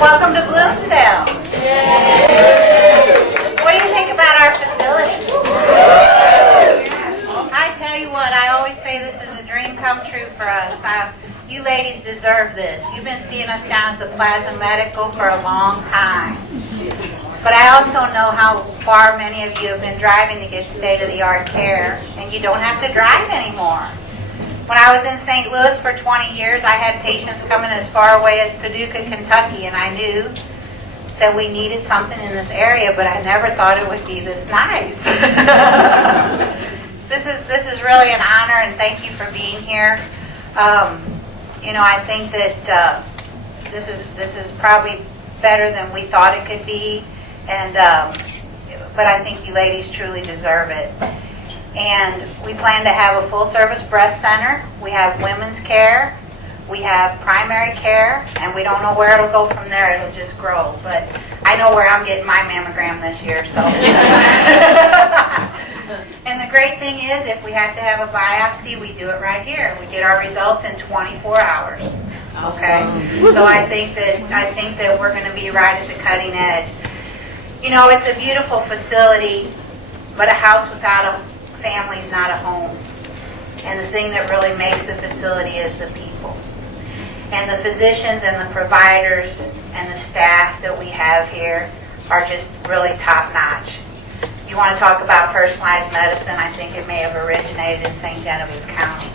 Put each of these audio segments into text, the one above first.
Welcome to Bloomsdale. Yay. What do you think about our facility? I tell you what, I always say this is a dream come true for us. You ladies deserve this. You've been seeing us down at the Plaza Medical for a long time. But I also know how far many of you have been driving to get state-of-the-art care, and you don't have to drive anymore. When I was in St. Louis for 20 years, I had patients coming as far away as Paducah, Kentucky, and I knew that we needed something in this area, but I never thought it would be this nice. This is really an honor, and thank you for being here. I think that this is probably better than we thought it could be, and but I think you ladies truly deserve it. And we plan to have a full-service breast center. We have women's care. We have primary care, and we don't know where it'll go from there. It'll just grow. But I know where I'm getting my mammogram this year. So. And the great thing is, if we have to have a biopsy, we do it right here. We get our results in 24 hours. Okay. So I think that we're going to be right at the cutting edge. You know, it's a beautiful facility, but a house without a family's not a home. And the thing that really makes the facility is the people. And the physicians and the providers and the staff that we have here are just really top-notch. You want to talk about personalized medicine, I think it may have originated in St. Genevieve County.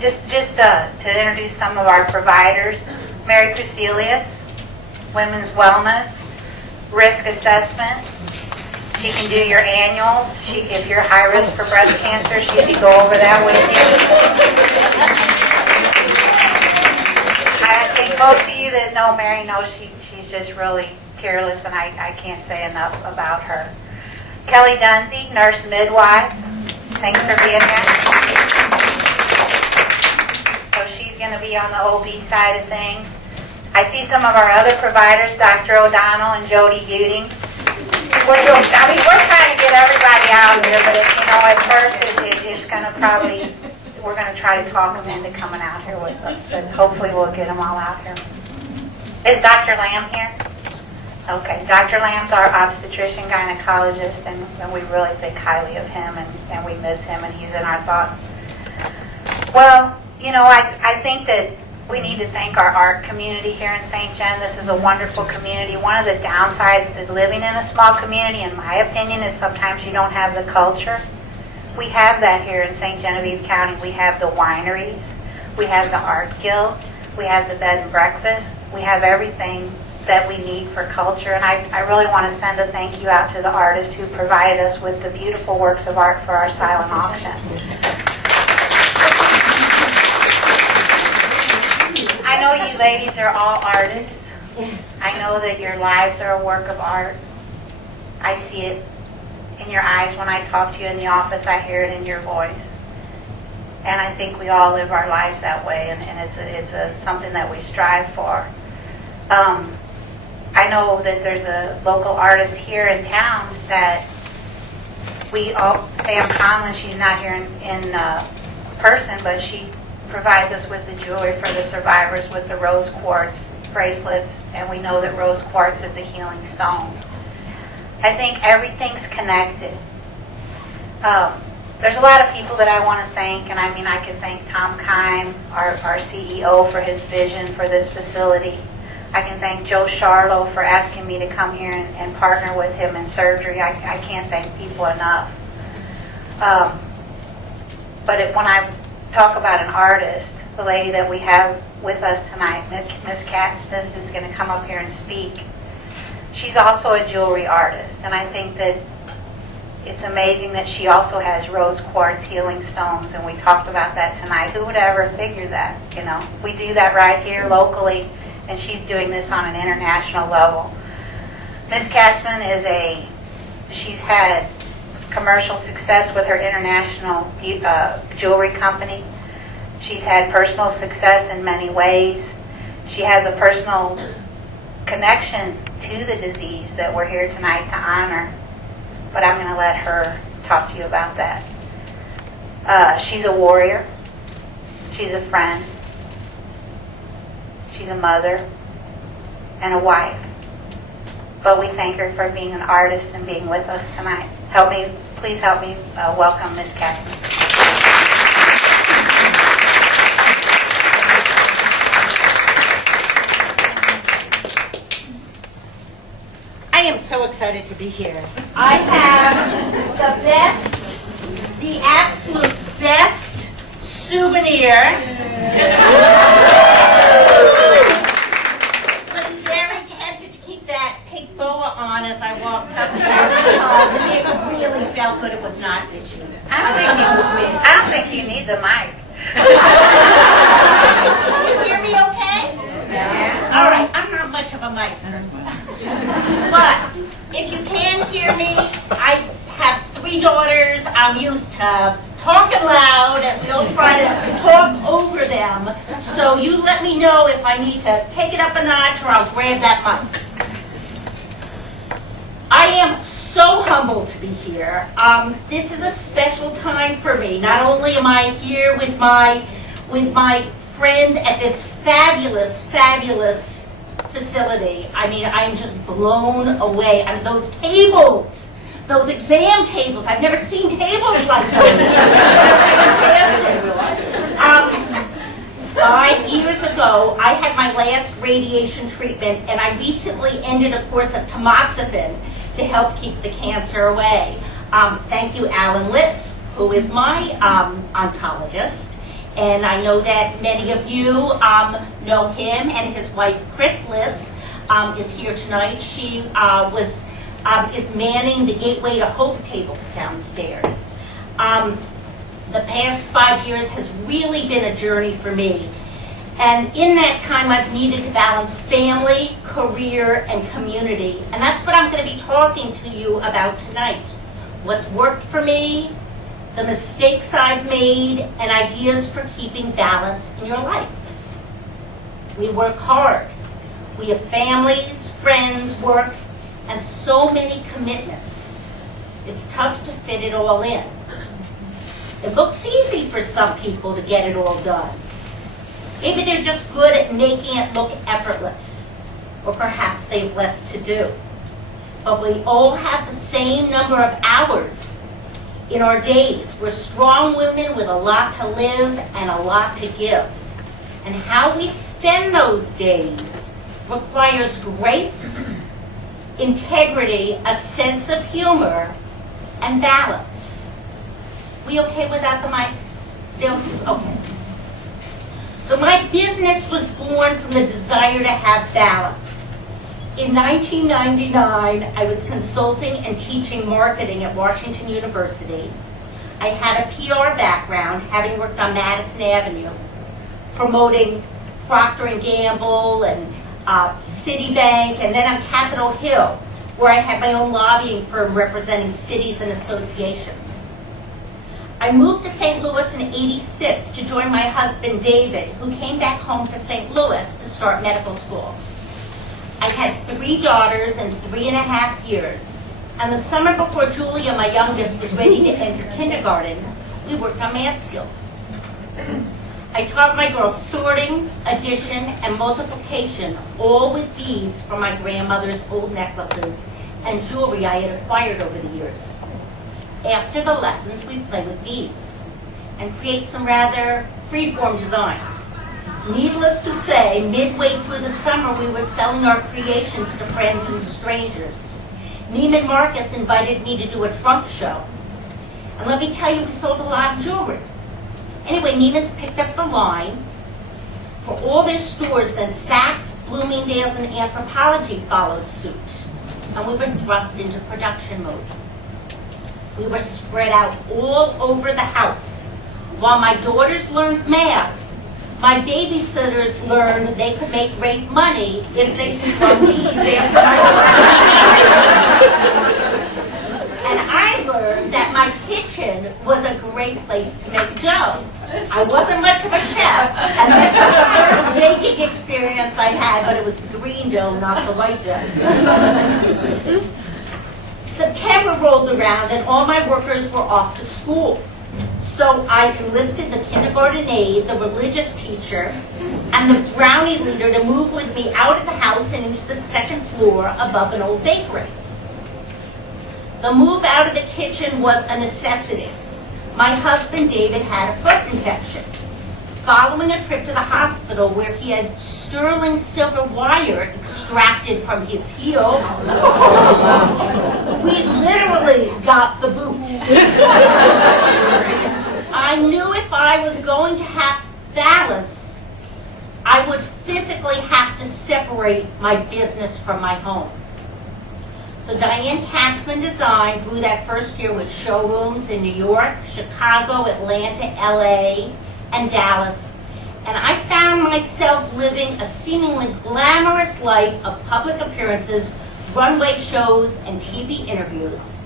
Just to introduce some of our providers, Mary Crucelius, Women's Wellness, Risk Assessment. She can do your annuals. If you're high risk for breast cancer, she can go over that with you. I think most of you that know Mary know she's just really peerless, and I can't say enough about her. Kelly Dunsey, nurse midwife. Thanks for being here. So she's going to be on the OB side of things. I see some of our other providers, Dr. O'Donnell and Jody Uding. We're trying to get everybody out here, but at first it's going to we're going to try to talk them into coming out here with us, but hopefully we'll get them all out here. Is Dr. Lamb here? Okay, Dr. Lamb's our obstetrician gynecologist, and we really think highly of him, and we miss him, and he's in our thoughts. Well, I think that we need to thank our art community here in St. Gen. This is a wonderful community. One of the downsides to living in a small community, in my opinion, is sometimes you don't have the culture. We have that here in St. Genevieve County. We have the wineries. We have the art guild. We have the bed and breakfast. We have everything that we need for culture. And I really want to send a thank you out to the artists who provided us with the beautiful works of art for our silent auction. I know you ladies are all artists. I know that your lives are a work of art. I see it in your eyes when I talk to you in the office. I hear it in your voice. And I think we all live our lives that way, and it's something that we strive for. I know that there's a local artist here in town that Sam Conlon, she's not here in person, but she provides us with the jewelry for the survivors with the rose quartz bracelets, and we know that rose quartz is a healing stone. I think everything's connected. There's a lot of people that I want to thank, and I could thank Tom Kime, our CEO, for his vision for this facility. I can thank Joe Charlo for asking me to come here and partner with him in surgery. I can't thank people enough. But when I talk about an artist, the lady that we have with us tonight, Miss Katzman, who's going to come up here and speak, she's also a jewelry artist, and I think that it's amazing that she also has rose quartz healing stones, and we talked about that tonight. Who would ever figure that? We do that right here locally, and she's doing this on an international level. Miss Katzman she's had commercial success with her international jewelry company. She's had personal success in many ways. She has a personal connection to the disease that we're here tonight to honor. But I'm going to let her talk to you about that. She's a warrior. She's a friend. She's a mother. and a wife. But we thank her for being an artist and being with us tonight. Please help me welcome Ms. Katzman. I am so excited to be here. I have the absolute best souvenir. I was very tempted to keep that pink boa on as I walked up here because it really felt good. It was not itchy. I don't think you need the mic. Can you hear me okay? Yeah. All right, I'm not much of a mic person. But if you can hear me, I have 3 daughters. I'm used to talking loud as we all try to talk over them. So you let me know if I need to take it up a notch or I'll grab that mic. I am so humbled to be here. This is a special time for me. Not only am I here with my friends at this fabulous facility. I mean, I'm just blown away. I mean, those tables, those exam tables, I've never seen tables like those. Fantastic. 5 years ago, I had my last radiation treatment, and I recently ended a course of tamoxifen to help keep the cancer away. Thank you, Alan Litz, who is my oncologist. And I know that many of you know him, and his wife, Chris Liss, is here tonight. She is manning the Gateway to Hope table downstairs. The past 5 years has really been a journey for me. And in that time, I've needed to balance family, career, and community. And that's what I'm going to be talking to you about tonight. What's worked for me, the mistakes I've made, and ideas for keeping balance in your life. We work hard. We have families, friends, work, and so many commitments. It's tough to fit it all in. It looks easy for some people to get it all done. Maybe they're just good at making it look effortless, or perhaps they have less to do. But we all have the same number of hours in our days. We're strong women with a lot to live and a lot to give. And how we spend those days requires grace, integrity, a sense of humor, and balance. We okay without the mic? Still? Okay. So my business was born from the desire to have balance. In 1999, I was consulting and teaching marketing at Washington University. I had a PR background, having worked on Madison Avenue, promoting Procter & Gamble and Citibank, and then on Capitol Hill, where I had my own lobbying firm representing cities and associations. I moved to St. Louis in '86 to join my husband, David, who came back home to St. Louis to start medical school. I had 3 daughters in 3.5 years, and the summer before Julia, my youngest, was ready to enter kindergarten, we worked on math skills. I taught my girls sorting, addition, and multiplication, all with beads from my grandmother's old necklaces and jewelry I had acquired over the years. After the lessons, we'd play with beads and create some rather free-form designs. Needless to say, midway through the summer, we were selling our creations to friends and strangers. Neiman Marcus invited me to do a trunk show. And let me tell you, we sold a lot of jewelry. Anyway, Neiman's picked up the line for all their stores, then Saks, Bloomingdale's, and Anthropologie followed suit. And we were thrust into production mode. We were spread out all over the house. While my daughters learned math, my babysitters learned they could make great money if they spun beads after I And I learned that my kitchen was a great place to make dough. I wasn't much of a chef, and this was the first baking experience I had, but it was the green dough, not the white dough. September rolled around, and all my workers were off to school. So I enlisted the kindergarten aide, the religious teacher, and the brownie leader to move with me out of the house and into the second floor above an old bakery. The move out of the kitchen was a necessity. My husband, David, had a foot infection. Following a trip to the hospital where he had sterling silver wire extracted from his heel, we literally got the boot. I knew if I was going to have balance, I would physically have to separate my business from my home. So Diane Katzman Design grew that first year with showrooms in New York, Chicago, Atlanta, LA, and Dallas. And I found myself living a seemingly glamorous life of public appearances, runway shows, and TV interviews.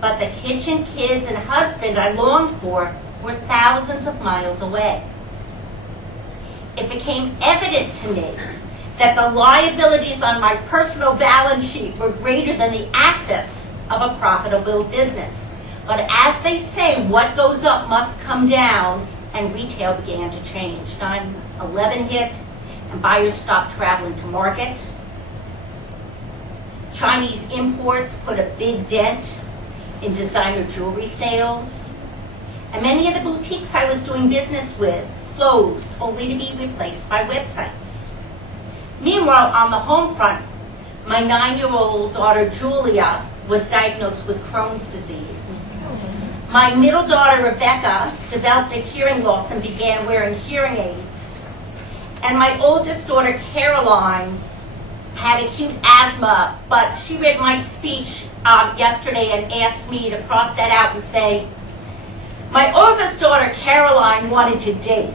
But the kitchen, kids, and husband I longed for were thousands of miles away. It became evident to me that the liabilities on my personal balance sheet were greater than the assets of a profitable business. But as they say, what goes up must come down, and retail began to change. 9/11 hit, and buyers stopped traveling to market. Chinese imports put a big dent in designer jewelry sales. And many of the boutiques I was doing business with closed, only to be replaced by websites. Meanwhile, on the home front, my 9-year-old daughter Julia was diagnosed with Crohn's disease. My middle daughter Rebecca developed a hearing loss and began wearing hearing aids. And my oldest daughter Caroline had acute asthma, but she read my speech yesterday and asked me to cross that out and say, my oldest daughter Caroline wanted to date.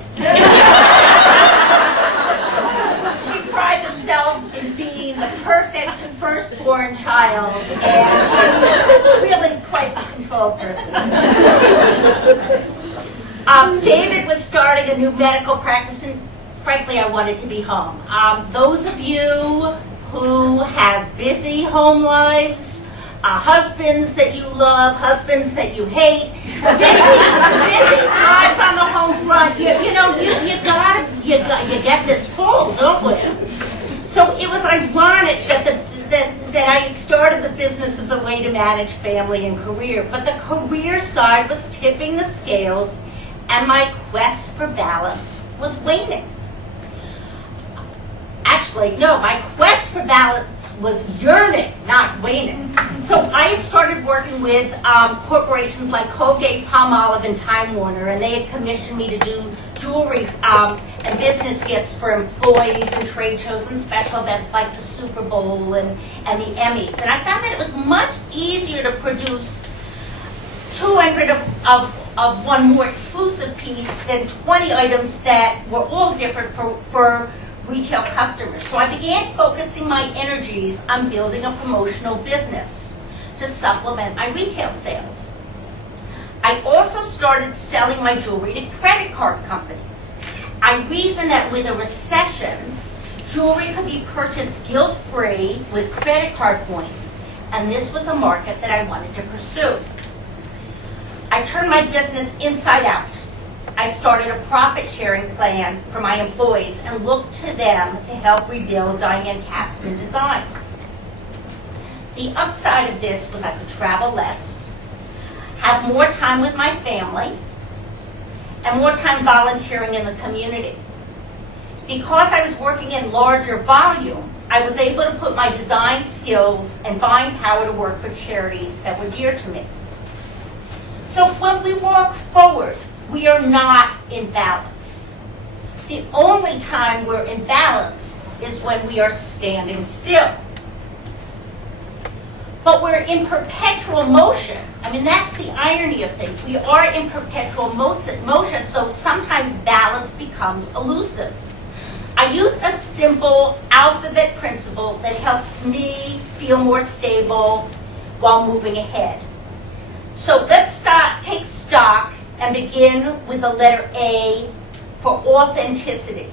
She prides herself in being the perfect firstborn child, and she's really quite a controlled person. David was starting a new medical practice, and frankly, I wanted to be home. Those of you who have busy home lives, husbands that you love, husbands that you hate, busy lives on the home front. You get this pull, don't we? So it was ironic that I had started the business as a way to manage family and career, but the career side was tipping the scales, and my quest for balance was waning. Actually, no, my quest for balance was yearning, not waning. So I had started working with corporations like Colgate, Palmolive, and Time Warner, and they had commissioned me to do jewelry and business gifts for employees and trade shows and special events like the Super Bowl and the Emmys. And I found that it was much easier to produce 200 of one more exclusive piece than 20 items that were all different for retail customers. So I began focusing my energies on building a promotional business to supplement my retail sales. I also started selling my jewelry to credit card companies. I reasoned that with a recession, jewelry could be purchased guilt-free with credit card points, and this was a market that I wanted to pursue. I turned my business inside out. I started a profit-sharing plan for my employees and looked to them to help rebuild Diane Katzman Design. The upside of this was I could travel less, have more time with my family, and more time volunteering in the community. Because I was working in larger volume, I was able to put my design skills and buying power to work for charities that were dear to me. So when we walk forward, we are not in balance. The only time we're in balance is when we are standing still. But we're in perpetual motion. I mean, that's the irony of things. We are in perpetual motion, so sometimes balance becomes elusive. I use a simple alphabet principle that helps me feel more stable while moving ahead. So let's take stock and begin with the letter A for authenticity.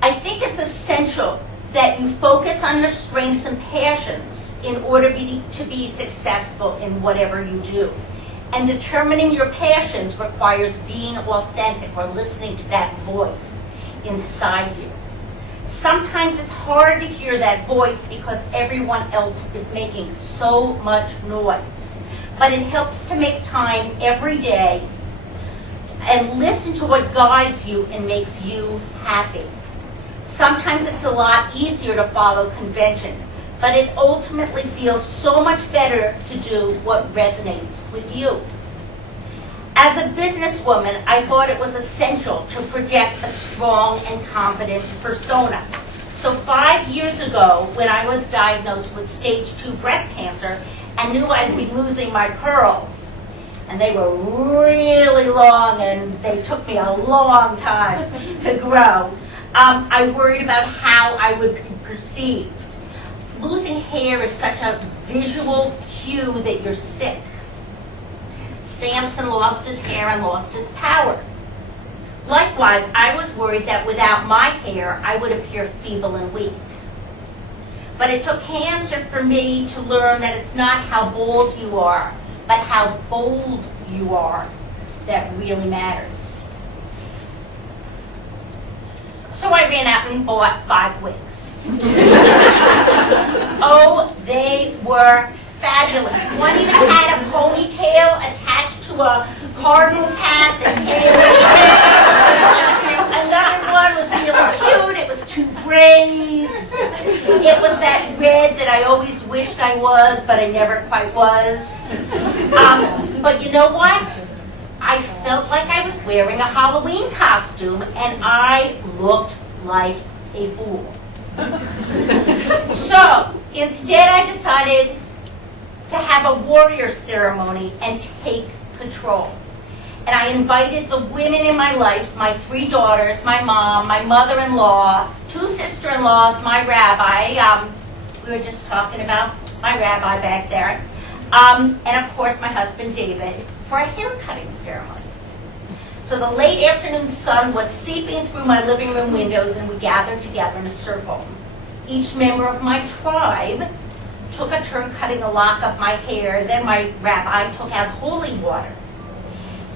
I think it's essential that you focus on your strengths and passions in order to be successful in whatever you do. And determining your passions requires being authentic or listening to that voice inside you. Sometimes it's hard to hear that voice because everyone else is making so much noise. But it helps to make time every day and listen to what guides you and makes you happy. Sometimes it's a lot easier to follow convention, but it ultimately feels so much better to do what resonates with you. As a businesswoman, I thought it was essential to project a strong and confident persona. So 5 years ago, when I was diagnosed with stage 2 breast cancer and knew I'd be losing my curls, and they were really long and they took me a long time to grow, I worried about how I would be perceived. Losing hair is such a visual cue that you're sick. Samson lost his hair and lost his power. Likewise, I was worried that without my hair, I would appear feeble and weak. But it took cancer for me to learn that it's not how bald you are, but how bold you are that really matters. So I ran out and bought 5 wigs. Oh, they were fabulous. One even had a ponytail attached to a Cardinals hat that another one was really cute. It was 2 braids. It was that red that I always wished I was, but I never quite was. But you know what? I felt like I was wearing a Halloween costume, and I looked like a fool. So instead, I decided to have a warrior ceremony and take control. And I invited the women in my life, my 3 daughters, my mom, my mother-in-law, 2 sister-in-laws, my rabbi. We were just talking about my rabbi back there. And of course, my husband, David, for a hair-cutting ceremony. So the late afternoon sun was seeping through my living room windows, and we gathered together in a circle. Each member of my tribe took a turn cutting a lock of my hair. Then my rabbi took out holy water.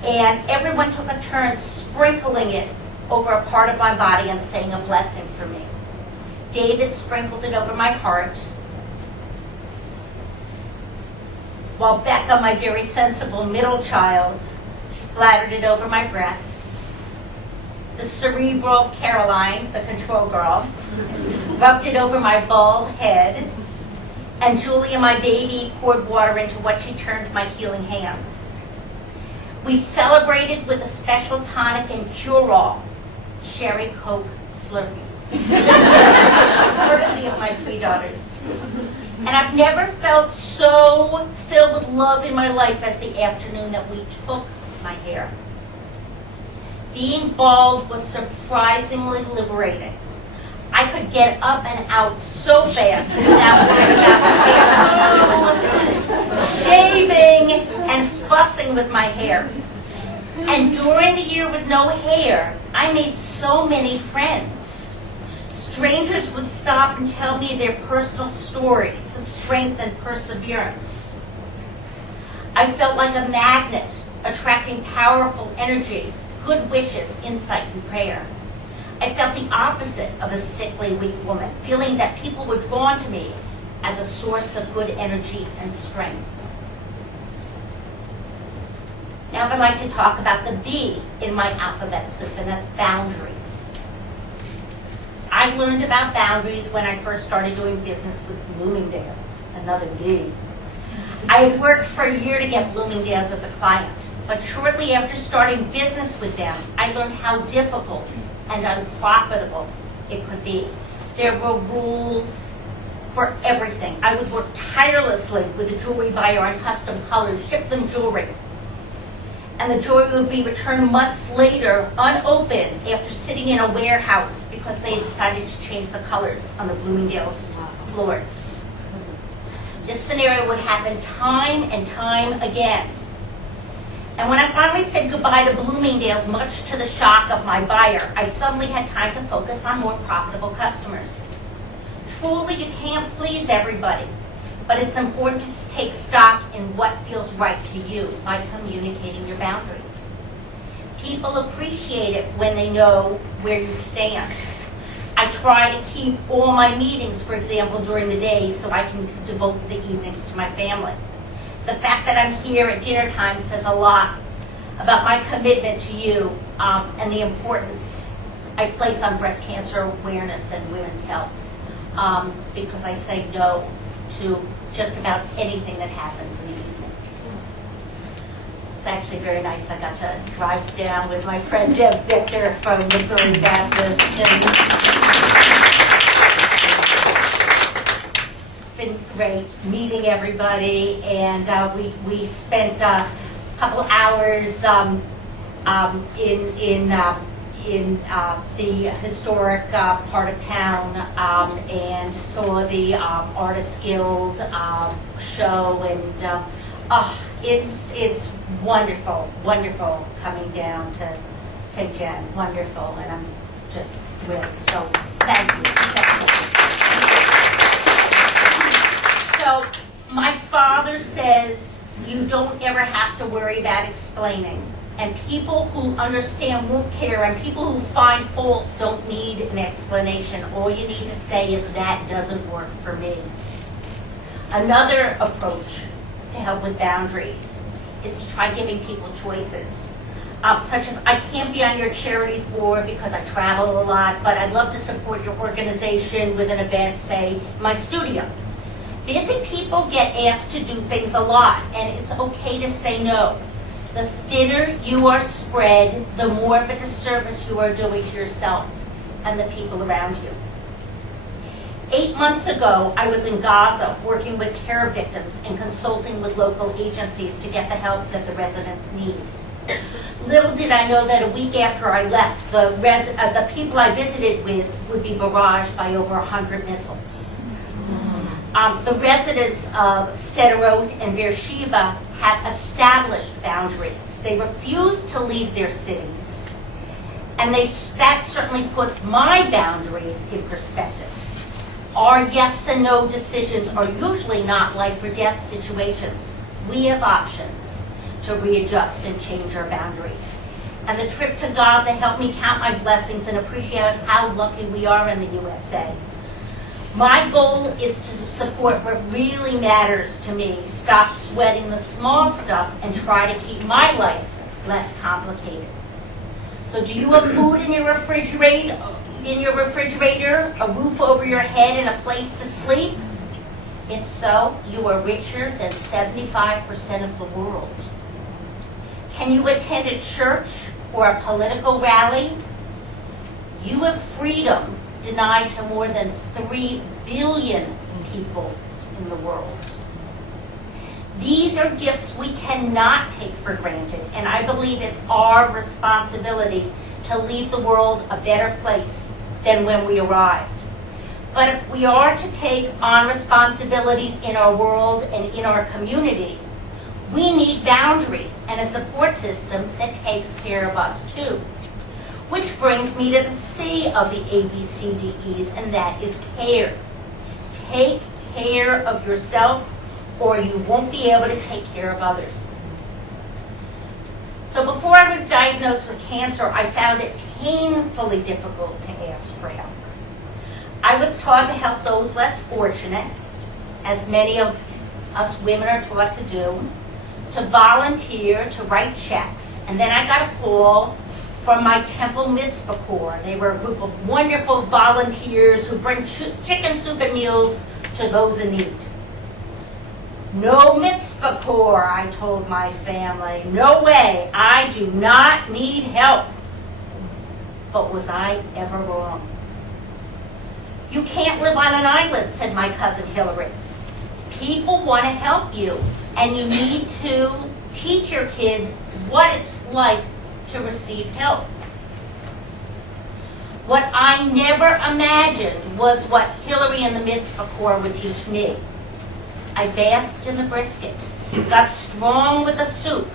And everyone took a turn sprinkling it over a part of my body and saying a blessing for me. David sprinkled it over my heart, while Becca, my very sensible middle child, splattered it over my breast. The cerebral Caroline, the control girl, rubbed it over my bald head. And Julia, my baby, poured water into what she termed my healing hands. We celebrated with a special tonic and cure-all, Cherry Coke Slurpees, courtesy of my 3 daughters. And I've never felt so filled with love in my life as the afternoon that we took my hair. Being bald was surprisingly liberating. I could get up and out so fast without worrying about my hair, shaving and fussing with my hair. And during the year with no hair, I made so many friends. Strangers would stop and tell me their personal stories of strength and perseverance. I felt like a magnet, attracting powerful energy, good wishes, insight, and prayer. I felt the opposite of a sickly, weak woman, feeling that people were drawn to me as a source of good energy and strength. Now I'd like to talk about the B in my alphabet soup, and that's boundaries. I learned about boundaries when I first started doing business with Bloomingdale's, another D. I had worked for a year to get Bloomingdale's as a client, but shortly after starting business with them, I learned how difficult and unprofitable it could be. There were rules for everything. I would work tirelessly with the jewelry buyer on custom colors, ship them jewelry. And the jewelry would be returned months later, unopened, after sitting in a warehouse because they had decided to change the colors on the Bloomingdale's floors. This scenario would happen time and time again. And when I finally said goodbye to Bloomingdale's, much to the shock of my buyer, I suddenly had time to focus on more profitable customers. Truly, you can't please everybody. but it's important to take stock in what feels right to you by communicating your boundaries. People appreciate it when they know where you stand. I try to keep all my meetings, for example, during the day so I can devote the evenings to my family. The fact that I'm here at dinner time says a lot about my commitment to you and the importance I place on breast cancer awareness and women's health, because I say no to just about anything that happens in the evening. It's actually very nice. I got to drive down with my friend Deb Victor from Missouri Baptist. And it's been great meeting everybody, and we spent a couple hours in the historic part of town and saw the Artists Guild show, and it's wonderful coming down to St. Jen, wonderful, and I'm just thrilled. So thank you. So my father says you don't ever have to worry about explaining. And people who understand won't care, and people who find fault don't need an explanation. All you need to say is, that doesn't work for me. Another approach to help with boundaries is to try giving people choices. Such as, I can't be on your charities board because I travel a lot, but I'd love to support your organization with an event, say, my studio. Busy people get asked to do things a lot, and it's okay to say no. The thinner you are spread, the more of a disservice you are doing to yourself and the people around you. 8 months ago, I was in Gaza working with terror victims and consulting with local agencies to get the help that the residents need. Little did I know that a week after I left, the people I visited with would be barraged by over 100 missiles. The residents of Sderot and Beersheba have established boundaries. They refuse to leave their cities. And that certainly puts my boundaries in perspective. Our yes and no decisions are usually not life or death situations. We have options to readjust and change our boundaries. And the trip to Gaza helped me count my blessings and appreciate how lucky we are in the USA. My goal is to support what really matters to me, stop sweating the small stuff, and try to keep my life less complicated. So do you have food in your refrigerator, a roof over your head, and a place to sleep? If so, you are richer than 75% of the world. Can you attend a church or a political rally? You have freedom denied to more than 3 billion people in the world. These are gifts we cannot take for granted, and I believe it's our responsibility to leave the world a better place than when we arrived. But if we are to take on responsibilities in our world and in our community, we need boundaries and a support system that takes care of us too. Which brings me to the C of the ABCDEs, and that is care. Take care of yourself, or you won't be able to take care of others. So before I was diagnosed with cancer, I found it painfully difficult to ask for help. I was taught to help those less fortunate, as many of us women are taught to do, to volunteer, to write checks, and then I got a call from my Temple Mitzvah Corps. They were a group of wonderful volunteers who bring chicken soup and meals to those in need. No Mitzvah Corps, I told my family. No way, I do not need help. But was I ever wrong? You can't live on an island, said my cousin Hillary. People want to help you, and you need to teach your kids what it's like to receive help. What I never imagined was what Hillary and the Mitzvah Corps would teach me. I basked in the brisket, got strong with the soup,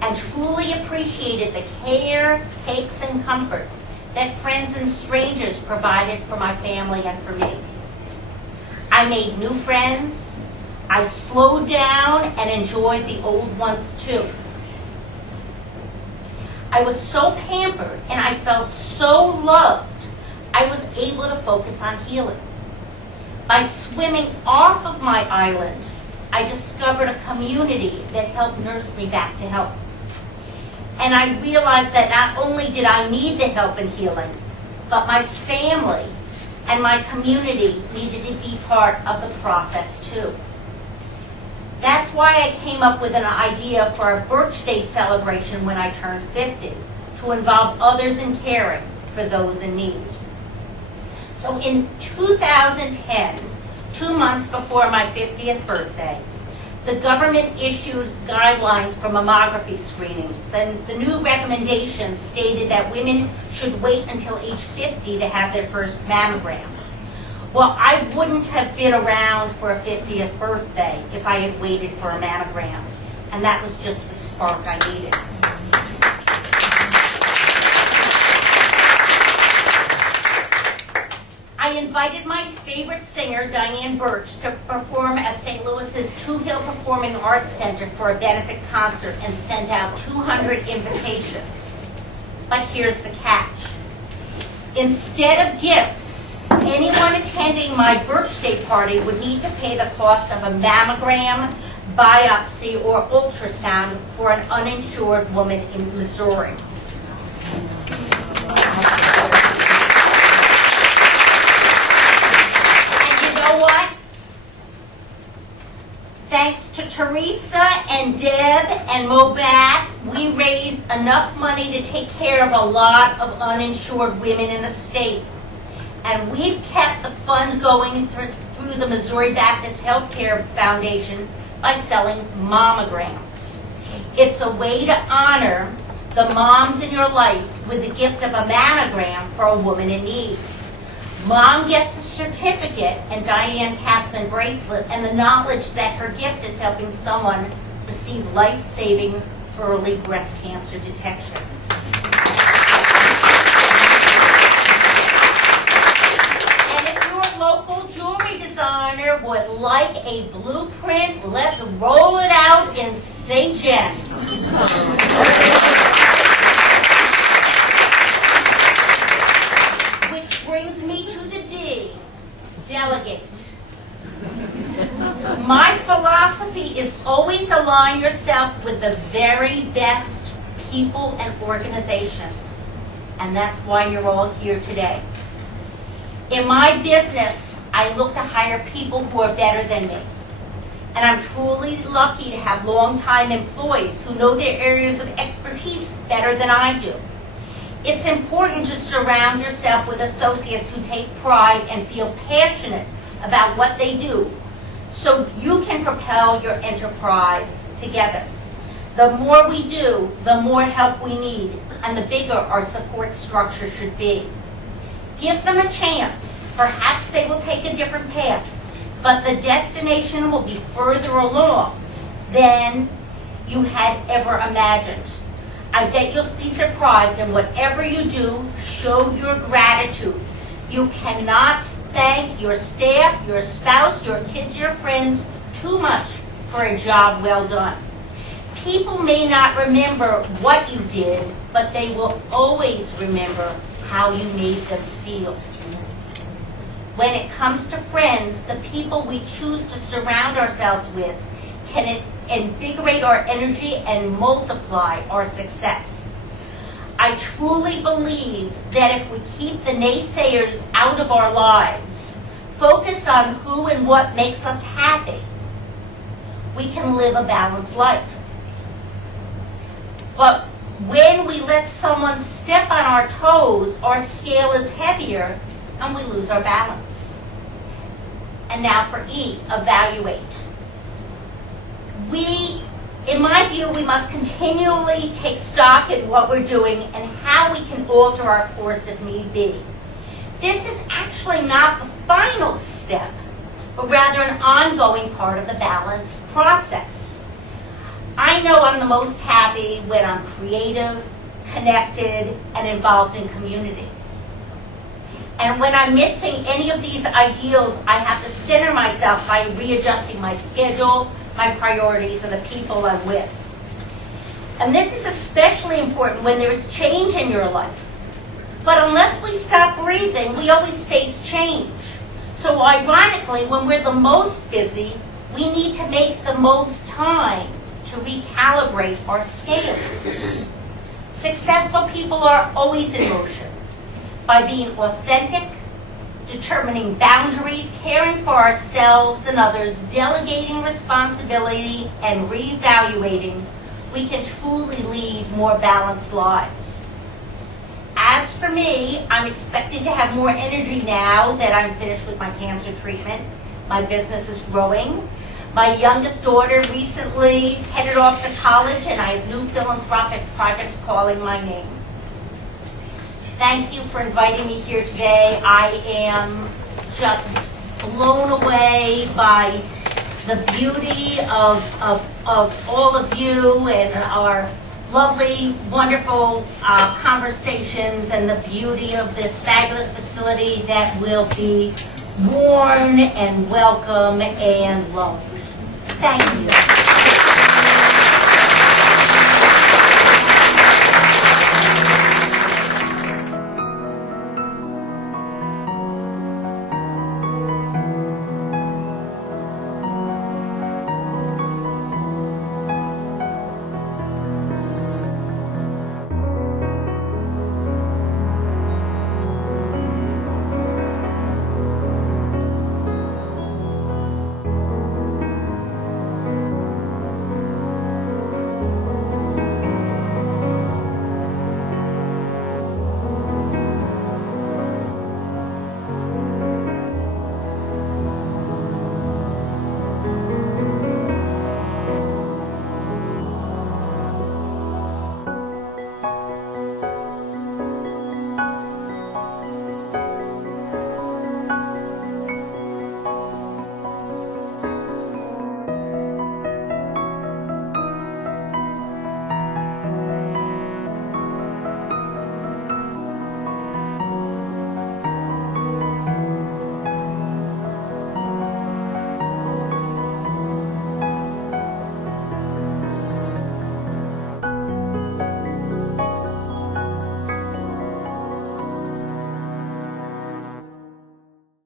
and truly appreciated the care, cakes, and comforts that friends and strangers provided for my family and for me. I made new friends, I slowed down and enjoyed the old ones too. I was so pampered and I felt so loved, I was able to focus on healing. By swimming off of my island, I discovered a community that helped nurse me back to health. And I realized that not only did I need the help in healing, but my family and my community needed to be part of the process too. That's why I came up with an idea for a birthday celebration when I turned 50, to involve others in caring for those in need. So in 2010, 2 months before my 50th birthday, the government issued guidelines for mammography screenings. Then the new recommendations stated that women should wait until age 50 to have their first mammogram. Well, I wouldn't have been around for a 50th birthday if I had waited for a mammogram. And that was just the spark I needed. I invited my favorite singer, Diane to perform at St. Louis's Two Hill Performing Arts Center for a benefit concert and sent out 200 invitations. But here's the catch. Instead of gifts, anyone attending my birthday party would need to pay the cost of a mammogram, biopsy, or ultrasound for an uninsured woman in Missouri. What? Thanks to Teresa and Deb and Mobat, we raised enough money to take care of a lot of uninsured women in the state. And we've kept the fund going through the Missouri Baptist Healthcare Foundation by selling mammograms. It's a way to honor the moms in your life with the gift of a mammogram for a woman in need. Mom gets a certificate and Diane Katzman bracelet and the knowledge that her gift is helping someone receive life-saving early breast cancer detection. And if your local jewelry designer would like a blueprint, let's roll it out in St. Jen. Brings me to the D, delegate. My philosophy is always align yourself with the very best people and organizations. And that's why you're all here today. In my business, I look to hire people who are better than me. And I'm truly lucky to have longtime employees who know their areas of expertise better than I do. It's important to surround yourself with associates who take pride and feel passionate about what they do so you can propel your enterprise together. The more we do, the more help we need, and the bigger our support structure should be. Give them a chance. Perhaps they will take a different path, but the destination will be further along than you had ever imagined. I bet you'll be surprised, and whatever you do, show your gratitude. You cannot thank your staff, your spouse, your kids, your friends too much for a job well done. People may not remember what you did, but they will always remember how you made them feel. When it comes to friends, the people we choose to surround ourselves with can invigorate our energy and multiply our success. I truly believe that if we keep the naysayers out of our lives, focus on who and what makes us happy, we can live a balanced life. But when we let someone step on our toes, our scale is heavier and we lose our balance. And now for E, evaluate. In my view, we must continually take stock in what we're doing and how we can alter our course if need be. This is actually not the final step, but rather an ongoing part of the balance process. I know I'm the most happy when I'm creative, connected, and involved in community. And when I'm missing any of these ideals, I have to center myself by readjusting my schedule, my priorities, and the people I'm with. And this is especially important when there is change in your life. But unless we stop breathing, we always face change. So ironically, when we're the most busy, we need to make the most time to recalibrate our scales. Successful people are always in motion by being authentic, determining boundaries, caring for ourselves and others, delegating responsibility, and reevaluating. We can truly lead more balanced lives. As for me, I'm expecting to have more energy now that I'm finished with my cancer treatment. My business is growing. My youngest daughter recently headed off to college, and I have new philanthropic projects calling my name. Thank you for inviting me here today. I am just blown away by the beauty of all of you and our lovely, wonderful conversations and the beauty of this fabulous facility that will be warm and welcome and loved. Thank you.